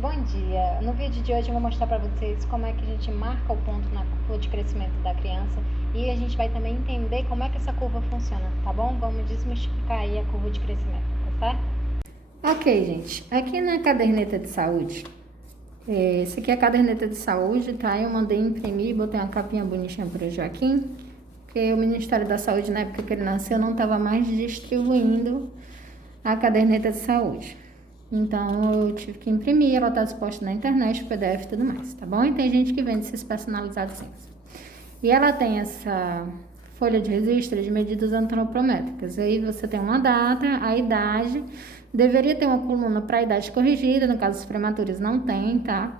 Bom dia! No vídeo de hoje eu vou mostrar para vocês como é que a gente marca o ponto na curva de crescimento da criança e a gente vai também entender como é que essa curva funciona, tá bom? Vamos desmistificar aí a curva de crescimento, tá certo? Ok, gente. Aqui na caderneta de saúde, essa aqui é a caderneta de saúde, tá? Eu mandei imprimir, botei uma capinha bonitinha para o Joaquim, porque o Ministério da Saúde, na época que ele nasceu, não estava mais distribuindo a caderneta de saúde. Então, eu tive que imprimir, ela está disposta na internet, o PDF e tudo mais, tá bom? E tem gente que vende esses personalizados simples. E ela tem essa folha de registro de medidas antropométricas. Aí você tem uma data, a idade, deveria ter uma coluna para a idade corrigida, no caso dos prematuros não tem, tá?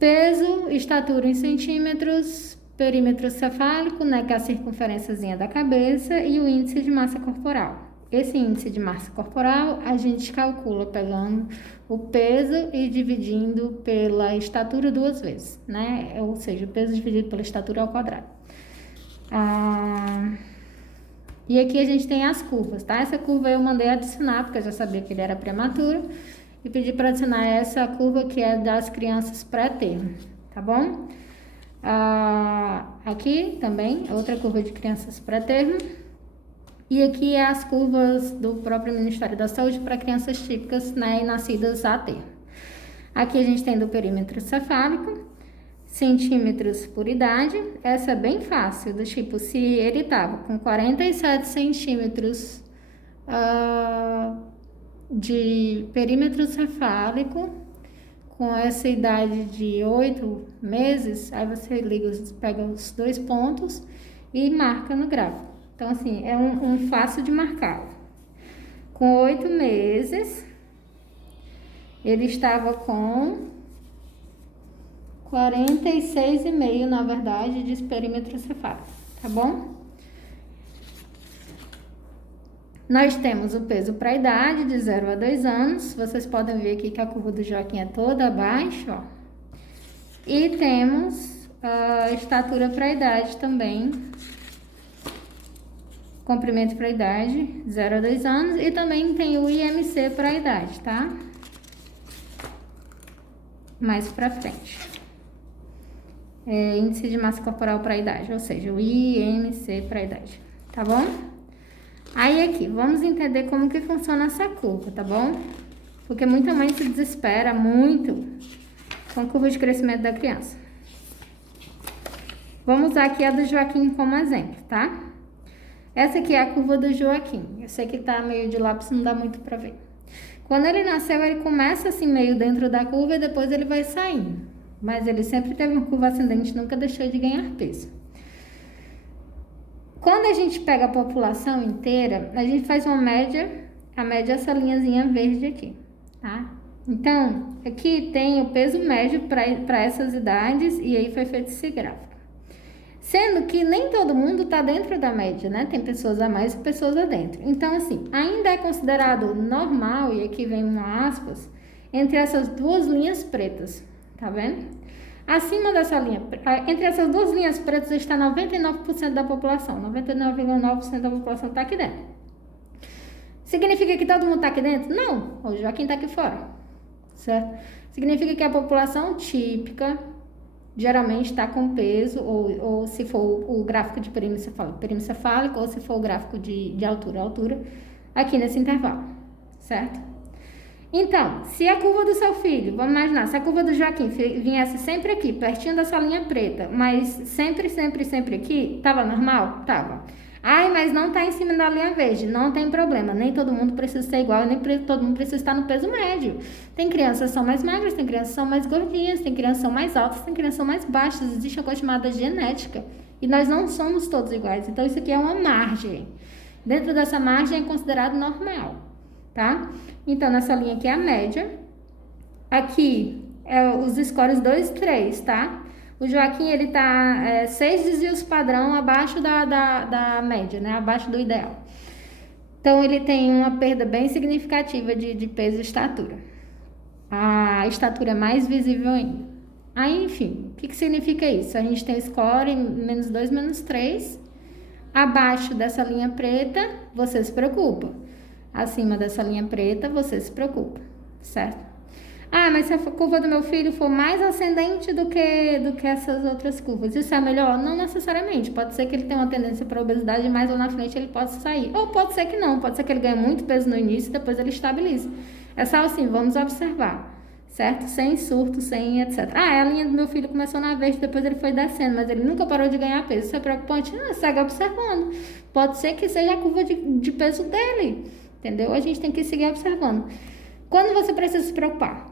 Peso, estatura em centímetros, perímetro cefálico, né, que é a circunferênciazinha da cabeça, e o índice de massa corporal. Esse índice de massa corporal a gente calcula pegando o peso e dividindo pela estatura duas vezes, né? Ou seja, o peso dividido pela estatura ao quadrado. E aqui a gente tem as curvas, tá? Essa curva eu mandei adicionar, porque eu já sabia que ele era prematuro, e pedi para adicionar essa curva que é das crianças pré-termo, tá bom? Aqui também, outra curva de crianças pré-termo. E aqui é as curvas do próprio Ministério da Saúde para crianças típicas, né, e nascidas a termo. Aqui a gente tem do perímetro cefálico, centímetros por idade. Essa é bem fácil, do tipo, se ele estava com 47 centímetros de perímetro cefálico, com essa idade de 8 meses, aí você pega os dois pontos e marca no gráfico. Então, assim, é um fácil de marcar. Com 8 meses, ele estava com 46,5, na verdade, de perímetro cefálico, tá bom? Nós temos o peso para a idade, de 0 a 2 anos. Vocês podem ver aqui que a curva do Joaquim é toda abaixo, ó. E temos a estatura para a idade também, comprimento para a idade, 0 a 2 anos, e também tem o IMC para a idade, tá? Mais para frente. Índice de massa corporal para a idade, ou seja, o IMC para a idade, tá bom? Aí aqui, vamos entender como que funciona essa curva, tá bom? Porque muita mãe se desespera muito com a curva de crescimento da criança. Vamos usar aqui a do Joaquim como exemplo, tá? Essa aqui é a curva do Joaquim. Eu sei que tá meio de lápis, não dá muito pra ver. Quando ele nasceu, ele começa assim meio dentro da curva e depois ele vai saindo. Mas ele sempre teve uma curva ascendente, nunca deixou de ganhar peso. Quando a gente pega a população inteira, a gente faz uma média, a média é essa linhazinha verde aqui, tá? Então, aqui tem o peso médio para essas idades e aí foi feito esse gráfico. Sendo que nem todo mundo está dentro da média, né? Tem pessoas a mais e pessoas a dentro. Então, assim, ainda é considerado normal, e aqui vem uma aspas, entre essas duas linhas pretas, tá vendo? Acima dessa linha, entre essas duas linhas pretas está 99% da população, 99,9% da população está aqui dentro. Significa que todo mundo está aqui dentro? Não, o Joaquim está aqui fora, certo? Significa que a população típica geralmente está com peso, ou se for o gráfico de perímetro cefálico, ou se for o gráfico de altura, aqui nesse intervalo, certo? Então, se a curva do seu filho, vamos imaginar, se a curva do Joaquim viesse sempre aqui, pertinho dessa linha preta, mas sempre aqui, tava normal? Tava. Ai, mas não tá em cima da linha verde, não tem problema, nem todo mundo precisa ser igual, nem todo mundo precisa estar no peso médio. Tem crianças que são mais magras, tem crianças que são mais gordinhas, tem crianças que são mais altas, tem crianças que são mais baixas, existe uma coisa chamada genética, e nós não somos todos iguais, então isso aqui é uma margem. Dentro dessa margem é considerado normal, tá? Então, nessa linha aqui é a média, aqui é os scores 2 e 3, tá? O Joaquim, ele tá 6 desvios padrão abaixo da média, né? Abaixo do ideal. Então, ele tem uma perda bem significativa de peso e estatura. A estatura é mais visível ainda. Aí, enfim, o que significa isso? A gente tem score menos 2, menos 3. Abaixo dessa linha preta, você se preocupa. Acima dessa linha preta, você se preocupa, certo? Ah, mas se a curva do meu filho for mais ascendente do que essas outras curvas, isso é melhor? Não necessariamente. Pode ser que ele tenha uma tendência para obesidade, mas lá na frente ele possa sair. Ou pode ser que não. Pode ser que ele ganhe muito peso no início e depois ele estabilize. É só assim, vamos observar, certo? Sem surto, sem etc. Ah, a linha do meu filho começou na verde, depois ele foi descendo, mas ele nunca parou de ganhar peso. Isso é preocupante? Não, segue observando. Pode ser que seja a curva de peso dele, entendeu? A gente tem que seguir observando. Quando você precisa se preocupar?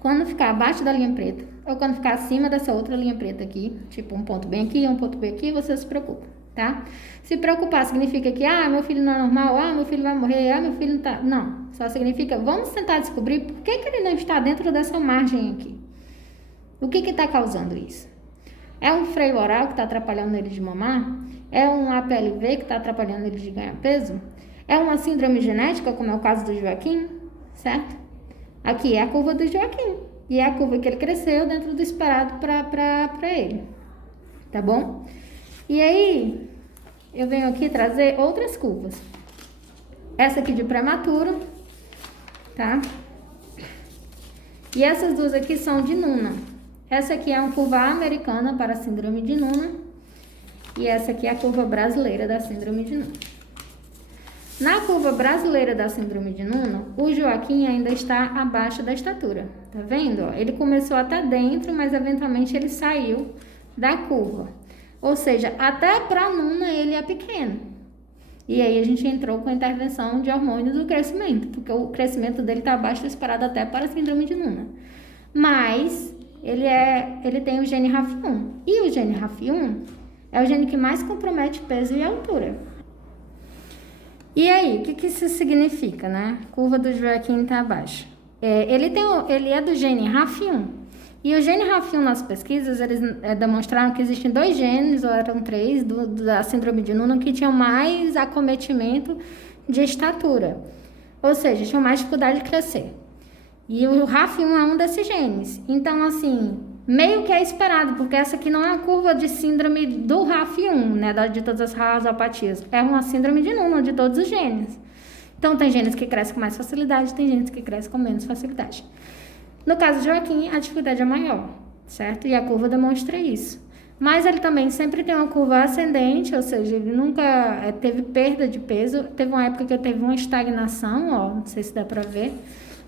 Quando ficar abaixo da linha preta, ou quando ficar acima dessa outra linha preta aqui, tipo um ponto bem aqui, um ponto bem aqui, você se preocupa, tá? Se preocupar significa que, meu filho não é normal, meu filho vai morrer, meu filho não tá... Não, só significa, vamos tentar descobrir por que ele não está dentro dessa margem aqui. O que está causando isso? É um freio oral que está atrapalhando ele de mamar? É um APLV que está atrapalhando ele de ganhar peso? É uma síndrome genética, como é o caso do Joaquim, certo? Aqui é a curva do Joaquim. E é a curva que ele cresceu dentro do esperado para ele. Tá bom? E aí, eu venho aqui trazer outras curvas. Essa aqui de prematuro, tá? E essas duas aqui são de Noonan. Essa aqui é uma curva americana para a síndrome de Noonan. E essa aqui é a curva brasileira da síndrome de Noonan. Na curva brasileira da síndrome de Noonan, o Joaquim ainda está abaixo da estatura. Tá vendo? Ó, ele começou até dentro, mas eventualmente ele saiu da curva. Ou seja, até para Noonan ele é pequeno. E aí a gente entrou com a intervenção de hormônio do crescimento, porque o crescimento dele está abaixo do esperado até para a síndrome de Noonan. Mas ele tem o gene RAF1. E o gene RAF1 é o gene que mais compromete peso e altura. E aí, o que isso significa, né? Curva do Joaquim está abaixo. Ele é do gene RAF1. E o gene RAF1 nas pesquisas, eles demonstraram que existem 2 genes, ou eram 3, da síndrome de Noonan, que tinham mais acometimento de estatura. Ou seja, tinham mais dificuldade de crescer. E o RAF1 é um desses genes. Então, assim, meio que é esperado, porque essa aqui não é a curva de síndrome do RAF1, né, de todas as rasopatias. É uma síndrome de Noonan, de todos os genes. Então, tem genes que crescem com mais facilidade, tem genes que crescem com menos facilidade. No caso de Joaquim, a dificuldade é maior, certo? E a curva demonstra isso. Mas ele também sempre tem uma curva ascendente, ou seja, ele nunca teve perda de peso. Teve uma época que ele teve uma estagnação, ó, não sei se dá pra ver,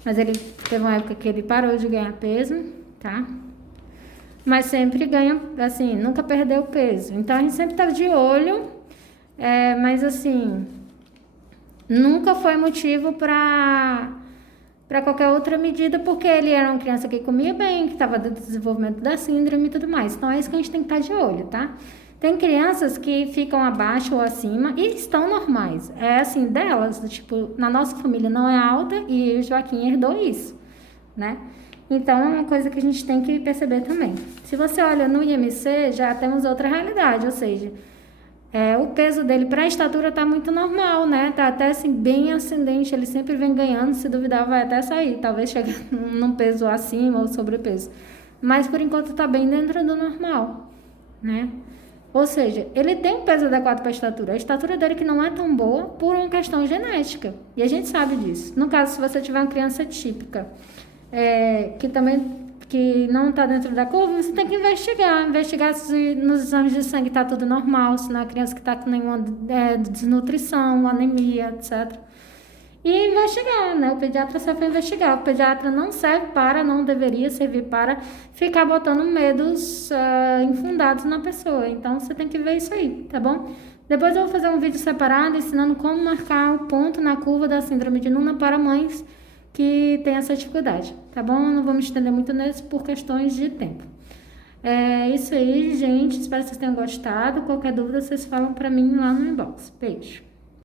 mas ele teve uma época que ele parou de ganhar peso, tá? Mas sempre ganha, assim, nunca perdeu peso. Então, a gente sempre tá de olho, mas assim, nunca foi motivo para qualquer outra medida, porque ele era uma criança que comia bem, que estava dentro do desenvolvimento da síndrome e tudo mais. Então, é isso que a gente tem que estar de olho, tá? Tem crianças que ficam abaixo ou acima e estão normais. É assim, delas, tipo, na nossa família não é alta e o Joaquim herdou isso, né? Então, é uma coisa que a gente tem que perceber também. Se você olha no IMC, já temos outra realidade, ou seja, o peso dele para a estatura está muito normal, né? Tá até assim, bem ascendente, ele sempre vem ganhando, se duvidar vai até sair, talvez chegue num peso acima ou sobrepeso. Mas, por enquanto, está bem dentro do normal, né? Ou seja, ele tem um peso adequado para a estatura dele que não é tão boa por uma questão genética, e a gente sabe disso. No caso, se você tiver uma criança típica, que não está dentro da curva, você tem que investigar se nos exames de sangue está tudo normal, se não é criança que está com nenhuma desnutrição, anemia, etc. E investigar, né? O pediatra serve para investigar. O pediatra não deveria servir para ficar botando medos infundados na pessoa. Então, você tem que ver isso aí, tá bom? Depois eu vou fazer um vídeo separado ensinando como marcar o ponto na curva da síndrome de Noonan para mães que tem essa dificuldade, tá bom? Não vou me estender muito nisso por questões de tempo. É isso aí, gente. Espero que vocês tenham gostado. Qualquer dúvida, vocês falam pra mim lá no inbox. Beijo.